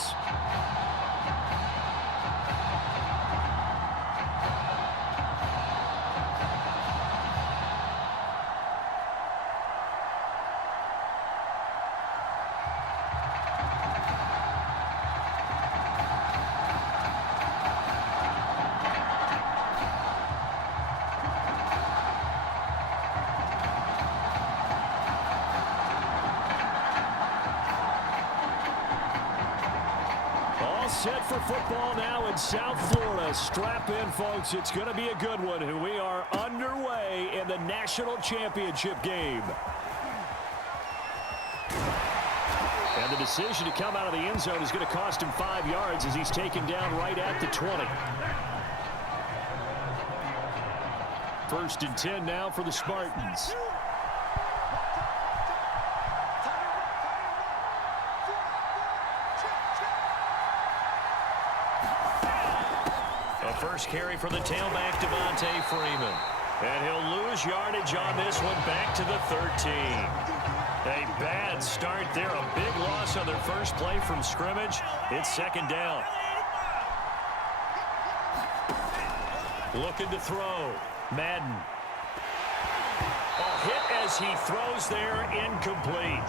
yards. Set for football now in South Florida. Strap in, folks. It's going to be a good one. We are underway in the national championship game. And the decision to come out of the end zone is going to cost him 5 yards as he's taken down right at the 20. 1st and 10 now for the Spartans. First carry for the tailback, Devontae Freeman. And he'll lose yardage on this one, back to the 13. A bad start there, a big loss on their first play from scrimmage. It's 2nd down. Looking to throw. Madden. A hit as he throws there, incomplete.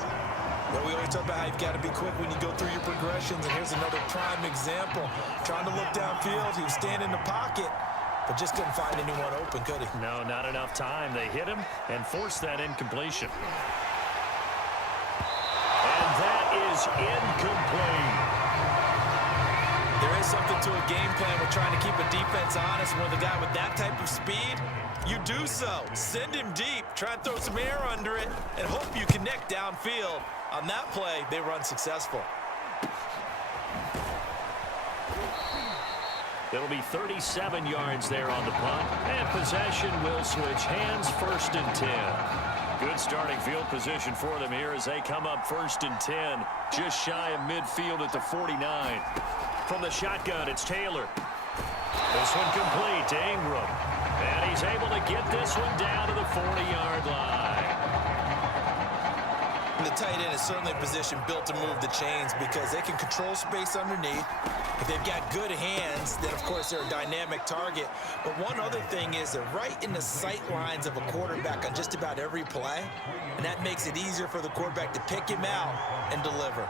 Well, we always talk about how you've got to be quick when you go through your progressions, and here's another prime example. Trying to look downfield, he was standing in the pocket, but just couldn't find anyone open, could he? No, not enough time. They hit him and forced that incompletion. And that is incomplete. There is something to a game plan with trying to keep a defense honest. With a guy with that type of speed, you do so. Send him deep, try and throw some air under it, and hope you connect downfield. On that play, they were unsuccessful. It'll be 37 yards there on the punt, and possession will switch hands. 1st and 10. Good starting field position for them here as they come up 1st and 10, just shy of midfield at the 49. From the shotgun, it's Taylor. This one complete to Ingram. And he's able to get this one down to the 40-yard line. And the tight end is certainly a position built to move the chains because they can control space underneath. If they've got good hands, then, of course, they're a dynamic target. But one other thing is they're right in the sight lines of a quarterback on just about every play. And that makes it easier for the quarterback to pick him out and deliver.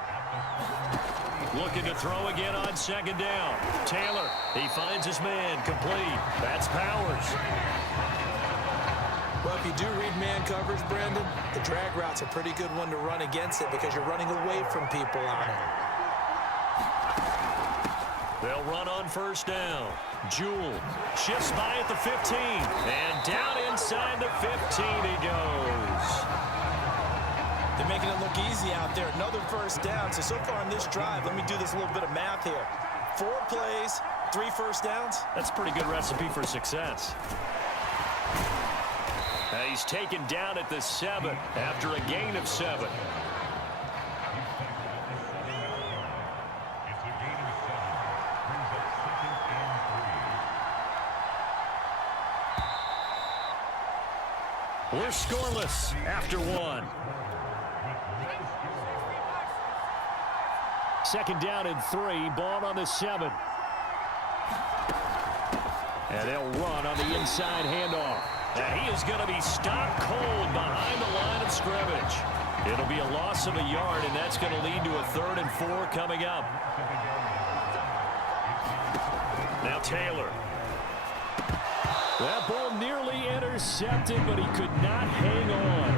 Looking to throw again on 2nd down. Taylor, he finds his man, complete. That's Powers. Well, if you do read man coverage, Brandon, the drag route's a pretty good one to run against it because you're running away from people on it. They'll run on 1st down. Jewell shifts by at the 15. And down inside the 15 he goes. They're making it look easy out there. Another 1st down. So far in this drive, let me do this little bit of math here. 4 plays, 3 1st downs. That's a pretty good recipe for success. He's taken down at the 7 after a gain of 7. We're scoreless after 1. 2nd down and 3. Ball on the 7. And they'll run on the inside handoff. And he is going to be stopped cold behind the line of scrimmage. It'll be a loss of a yard, and that's going to lead to a 3rd and 4 coming up. Now Taylor. That ball nearly intercepted, but he could not hang on.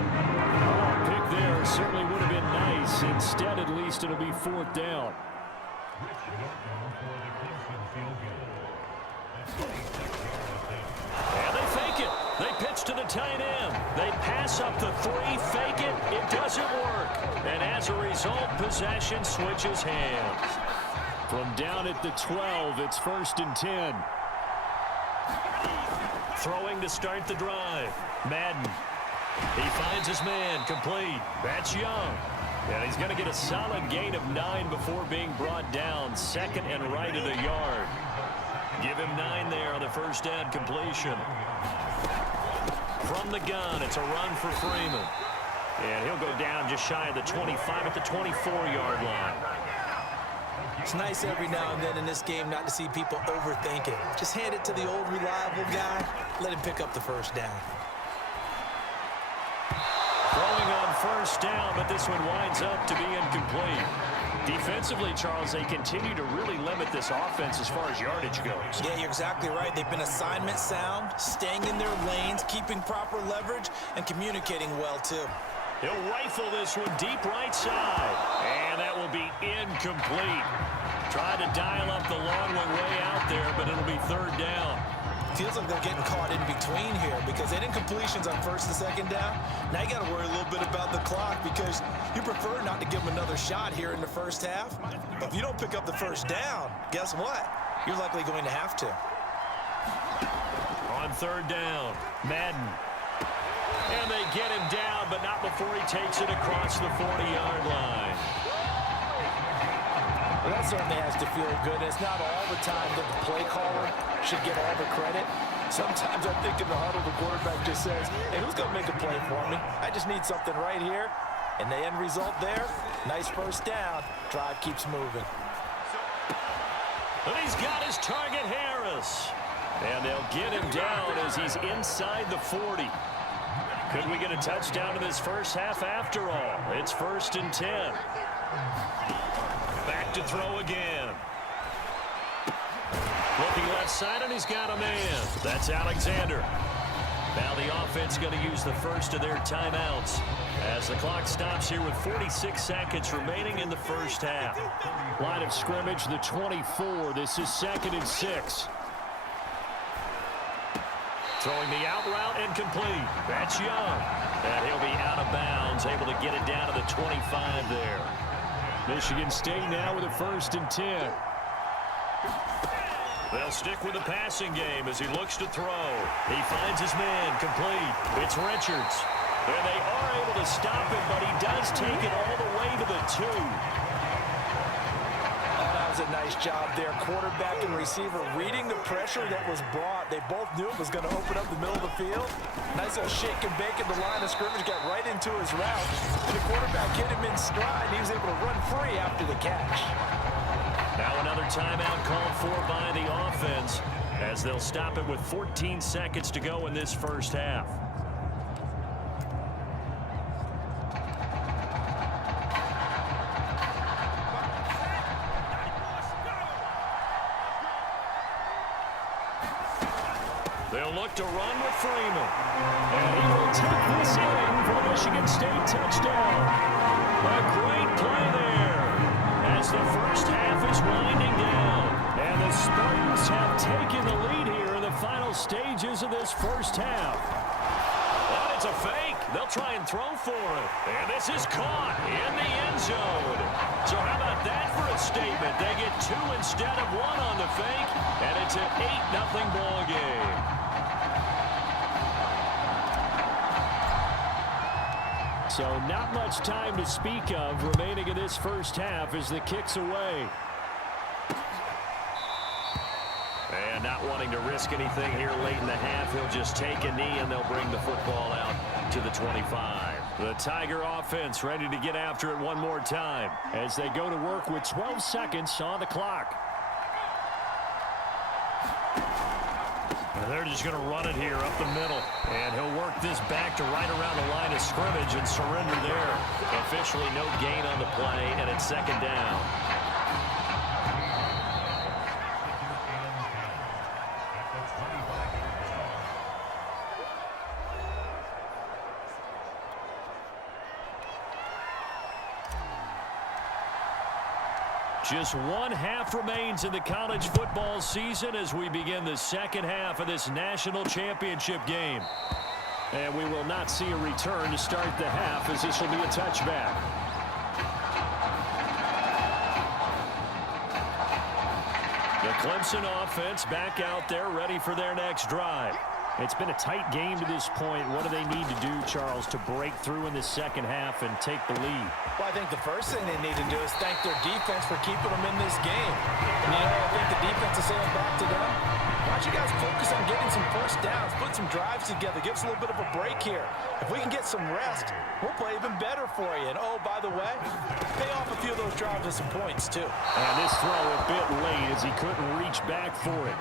Oh, pick there certainly would have been nice. Instead, at least, it'll be 4th down. And they fake it. They pitch to the tight end. They pass up the 3, fake it. It doesn't work. And as a result, possession switches hands. From down at the 12, it's 1st and 10. Throwing to start the drive. Madden. He finds his man, complete. That's Young. And he's going to get a solid gain of 9 before being brought down. 2nd and right at a yard. Give him 9 there on the 1st down completion. From the gun, it's a run for Freeman. And he'll go down just shy of the 25 at the 24-yard line. It's nice every now and then in this game not to see people overthink it. Just hand it to the old reliable guy, let him pick up the first down. Throwing on first down, but this one winds up to be incomplete. Defensively, Charles, they continue to really limit this offense as far as yardage goes. Yeah, you're exactly right. They've been assignment sound, staying in their lanes, keeping proper leverage, and communicating well, too. He'll rifle this one deep right side, and that will be incomplete. Try to dial up the long one way out there, but it'll be third down. Feels like they're getting caught in between here because they did incompletions on first and second down. Now you got to worry a little bit about the clock because you prefer not to give them another shot here in the first half. But if you don't pick up the first down, guess what? You're likely going to have to. On third down, Madden. And they get him down, but not before he takes it across the 40-yard line. Well, that certainly has to feel good. It's not all the time that the play caller should get all the credit. Sometimes I think in the huddle, the quarterback just says, hey, who's going to make a play for me? I just need something right here. And the end result there, nice first down. Drive keeps moving. And he's got his target, Harris. And they'll get him down as he's inside the 40. Could we get a touchdown in this first half after all? It's 1st and 10. Back to throw again. Looking left side, and he's got a man. That's Alexander. Now the offense going to use the first of their timeouts as the clock stops here with 46 seconds remaining in the first half. Line of scrimmage, the 24. This is 2nd and 6. Throwing the out route and complete. That's Young. And he'll be out of bounds, able to get it down to the 25 there. Michigan State now with a 1st and 10. They'll stick with the passing game as he looks to throw. He finds his man, complete. It's Richards. And they are able to stop him, but he does take it all the way to the 2. That was a nice job there. Quarterback and receiver reading the pressure that was brought. They both knew it was going to open up the middle of the field. Nice little shake and bake at the line of scrimmage, got right into his route. And the quarterback hit him in stride. He was able to run free after the catch. Now another timeout called for by the offense as they'll stop it with 14 seconds to go in this first half. They'll look to run with Freeman. And he will take this in for the Michigan State touchdown. A great play there as the first half is winding down. And the Spartans have taken the lead here in the final stages of this first half. But it's a fake. They'll try and throw for it. And this is caught in the end zone. So how about that for a statement? They get 2 instead of 1 on the fake. And it's an 8-0 ball game. So not much time to speak of remaining in this first half as the kick's away. And not wanting to risk anything here late in the half, he'll just take a knee and they'll bring the football out to the 25. The Tiger offense ready to get after it one more time as they go to work with 12 seconds on the clock. And they're just going to run it here up the middle. And he'll work this back to right around the line of scrimmage and surrender there. Officially no gain on the play, and it's 2nd down. Just 1 half remains in the college football season as we begin the second half of this national championship game. And we will not see a return to start the half as this will be a touchback. The Clemson offense back out there ready for their next drive. It's been a tight game to this point. What do they need to do, Charles, to break through in the second half and take the lead? Well, I think the first thing they need to do is thank their defense for keeping them in this game. And, I think the defense is saying back to them, why don't want you guys to focus on getting some first downs, put some drives together, give us a little bit of a break here. If we can get some rest, we'll play even better for you. And, oh, by the way, pay off a few of those drives with some points, too. And this throw a bit late as he couldn't reach back for it.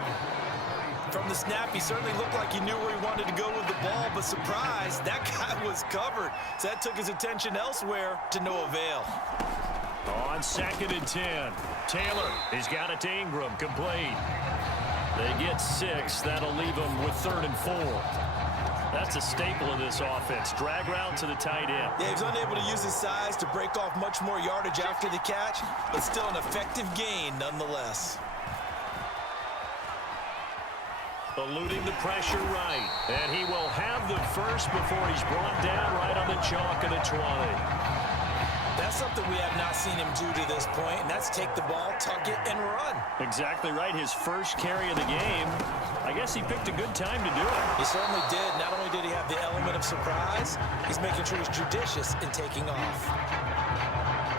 From the snap, he certainly looked like he knew where he wanted to go with the ball, but surprise, that guy was covered. So that took his attention elsewhere to no avail. On 2nd and 10, Taylor, he's got it to Ingram, complete. They get 6. That'll leave them with 3rd and 4. That's a staple of this offense. Drag route to the tight end. Yeah, he's unable to use his size to break off much more yardage after the catch, but still an effective gain nonetheless. Eluding the pressure right. And he will have the first before he's brought down right on the chalk of the 20. That's something we have not seen him do to this point, and that's take the ball, tuck it, and run. Exactly right. His first carry of the game. I guess he picked a good time to do it. He certainly did. Not only did he have the element of surprise, he's making sure he's judicious in taking off.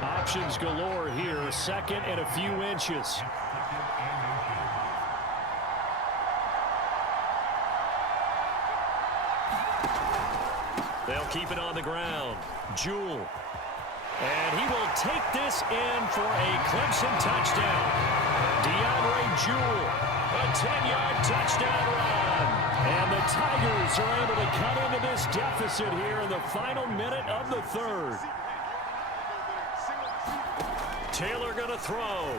Options galore here. 2nd and a few inches. They'll keep it on the ground. Jewell. And he will take this in for a Clemson touchdown. DeAndre Jewell, a 10-yard touchdown run. And the Tigers are able to cut into this deficit here in the final minute of the 3rd. Taylor going to throw.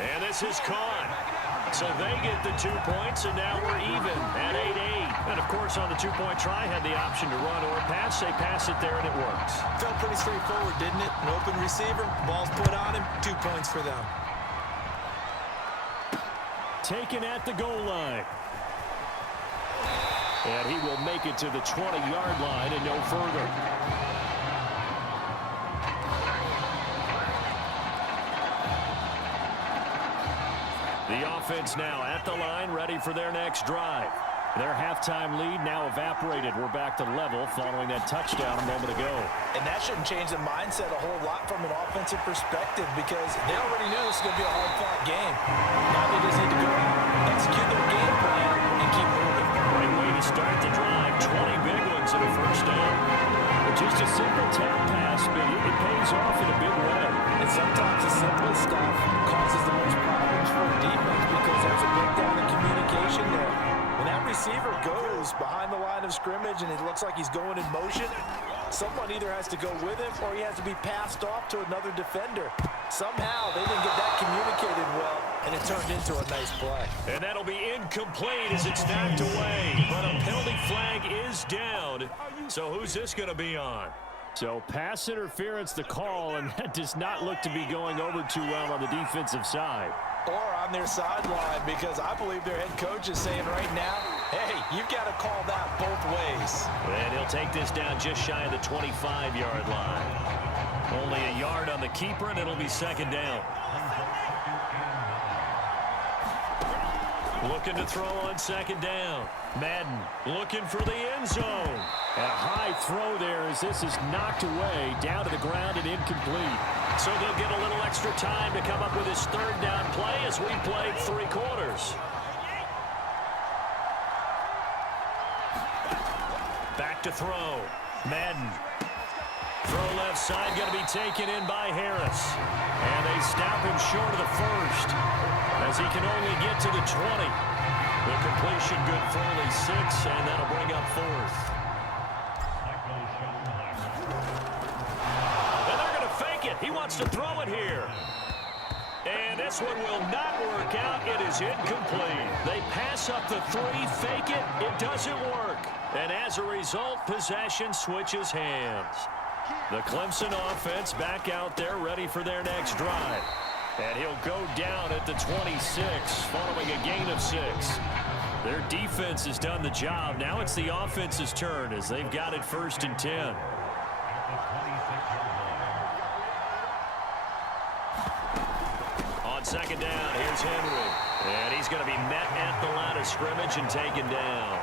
And this is caught. So they get the 2 points, and now we're even at 8-8. And, of course, on the two-point try, had the option to run or pass. They pass it there, and it works. Felt pretty straightforward, didn't it? An open receiver, ball's put on him, 2 points for them. Taken at the goal line. And he will make it to the 20-yard line and no further. The offense now at the line, ready for their next drive. Their halftime lead now evaporated. We're back to level following that touchdown a moment ago. And that shouldn't change the mindset a whole lot from an offensive perspective because they already knew this was going to be a hard-fought game. Now they just need to go out, execute their game plan, and keep moving. Great way to start the drive. 20 big ones and a first down. Just a simple tap pass, but it pays off in a big way. And sometimes the simple stuff causes the most problems for a defense because there's a breakdown in communication there. When that receiver goes behind the line of scrimmage and it looks like he's going in motion, someone either has to go with him or he has to be passed off to another defender. Somehow they didn't get that communicated well, and it turned into a nice play. And that'll be incomplete as it's knocked away. But a penalty flag is down. So who's this going to be on? So pass interference the call, and that does not look to be going over too well on the defensive side. Or on their sideline, because I believe their head coach is saying right now, hey, you've got to call that both ways. And he'll take this down just shy of the 25-yard line. Only a yard on the keeper, and it'll be 2nd down. Looking to throw on 2nd down. Madden looking for the end zone. A high throw there as this is knocked away, down to the ground and incomplete. So they'll get a little extra time to come up with his 3rd down play as we played 3 quarters. Back to throw. Madden. Throw left side, going to be taken in by Harris. And they stop him short of the 1st as he can only get to the 20. The completion good for only 6, and that'll bring up 4th. And they're going to fake it. He wants to throw it here. And this one will not work out. It is incomplete. They pass up the 3, fake it. It doesn't work. And as a result, possession switches hands. The Clemson offense back out there ready for their next drive. And he'll go down at the 26 following a gain of 6. Their defense has done the job. Now it's the offense's turn as they've got it 1st and 10. On 2nd down, here's Henry. And he's going to be met at the line of scrimmage and taken down.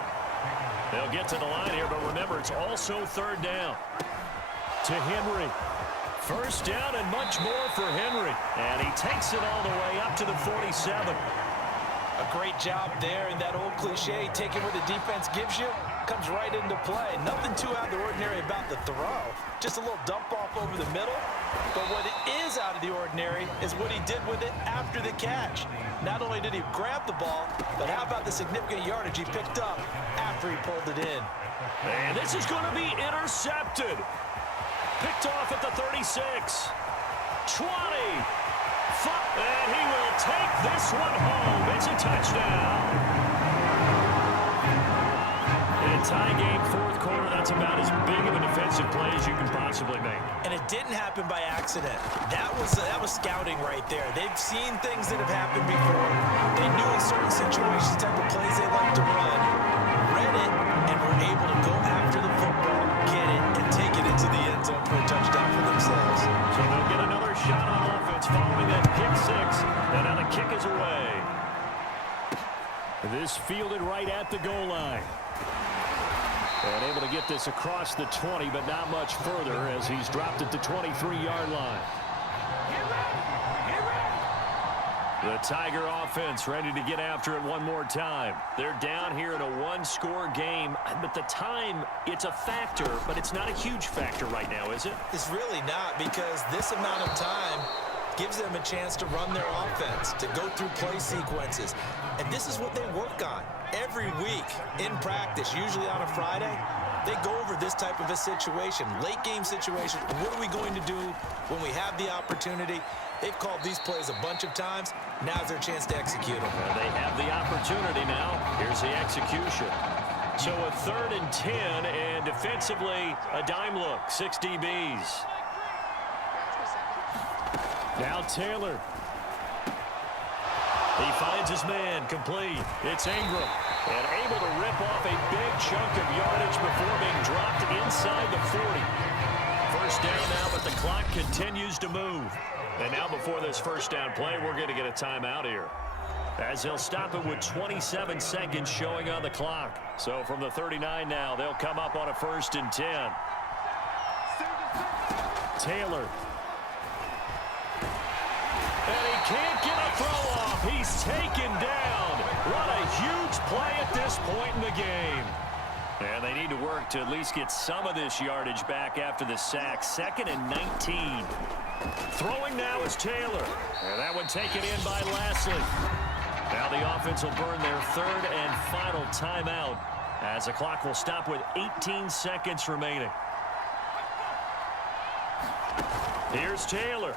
They'll get to the line here, but remember, it's also 3rd down. To Henry. 1st down and much more for Henry. And he takes it all the way up to the 47. A great job there, and that old cliche, taking what the defense gives you, comes right into play. Nothing too out of the ordinary about the throw. Just a little dump off over the middle. But what is out of the ordinary is what he did with it after the catch. Not only did he grab the ball, but how about the significant yardage he picked up after he pulled it in. And this is going to be intercepted. Picked off at the 36. 20. And he will take this one home. It's a touchdown. In a tie game, fourth quarter, that's about as big of a defensive play as you can possibly make. And it didn't happen by accident. That was scouting right there. They've seen things that have happened before. They knew in certain situations the type of plays they like to run, read it, and were able to go after the football, get it, and take it into the end zone for a touchdown for themselves. So they'll get another shot on offense following that pick six. And now the kick is away. This fielded right at the goal line. And able to get this across the 20, but not much further as he's dropped at the 23-yard line. The Tiger offense ready to get after it one more time. They're down here in a one-score game, but the time, it's a factor, but it's not a huge factor right now, is it? It's really not, because this amount of time gives them a chance to run their offense, to go through play sequences. And this is what they work on every week in practice, usually on a Friday. They go over this type of a situation, late game situation. What are we going to do when we have the opportunity? They've called these plays a bunch of times. Now's their chance to execute them. Well, they have the opportunity now. Here's the execution. So a 3rd and 10, and defensively, a dime look, 6 DBs. Now Taylor. He finds his man, complete. It's Ingram. And able to rip off a big chunk of yardage before being dropped inside the 40. First down now, but the clock continues to move. And now before this first down play, we're going to get a timeout here, as they'll stop it with 27 seconds showing on the clock. So from the 39 now, they'll come up on a 1st and 10. Taylor. And he can't get a throw off. He's taken down. What a huge play at this point in the game. And they need to work to at least get some of this yardage back after the sack. 2nd and 19. Throwing now is Taylor. And that one taken in by Lashley. Now the offense will burn their 3rd and final timeout, as the clock will stop with 18 seconds remaining. Here's Taylor.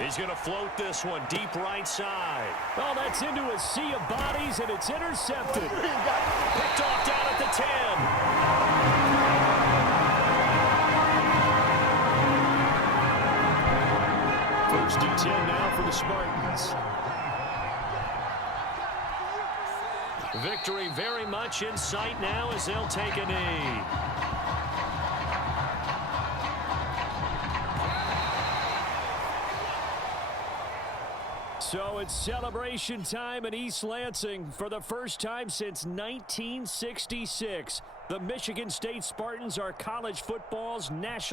He's going to float this one deep right side. Oh, that's into a sea of bodies, and it's intercepted. Picked off down at the 10. 1st and 10 now for the Spartans. Victory very much in sight now as they'll take a knee. So it's celebration time in East Lansing for the first time since 1966. The Michigan State Spartans are college football's national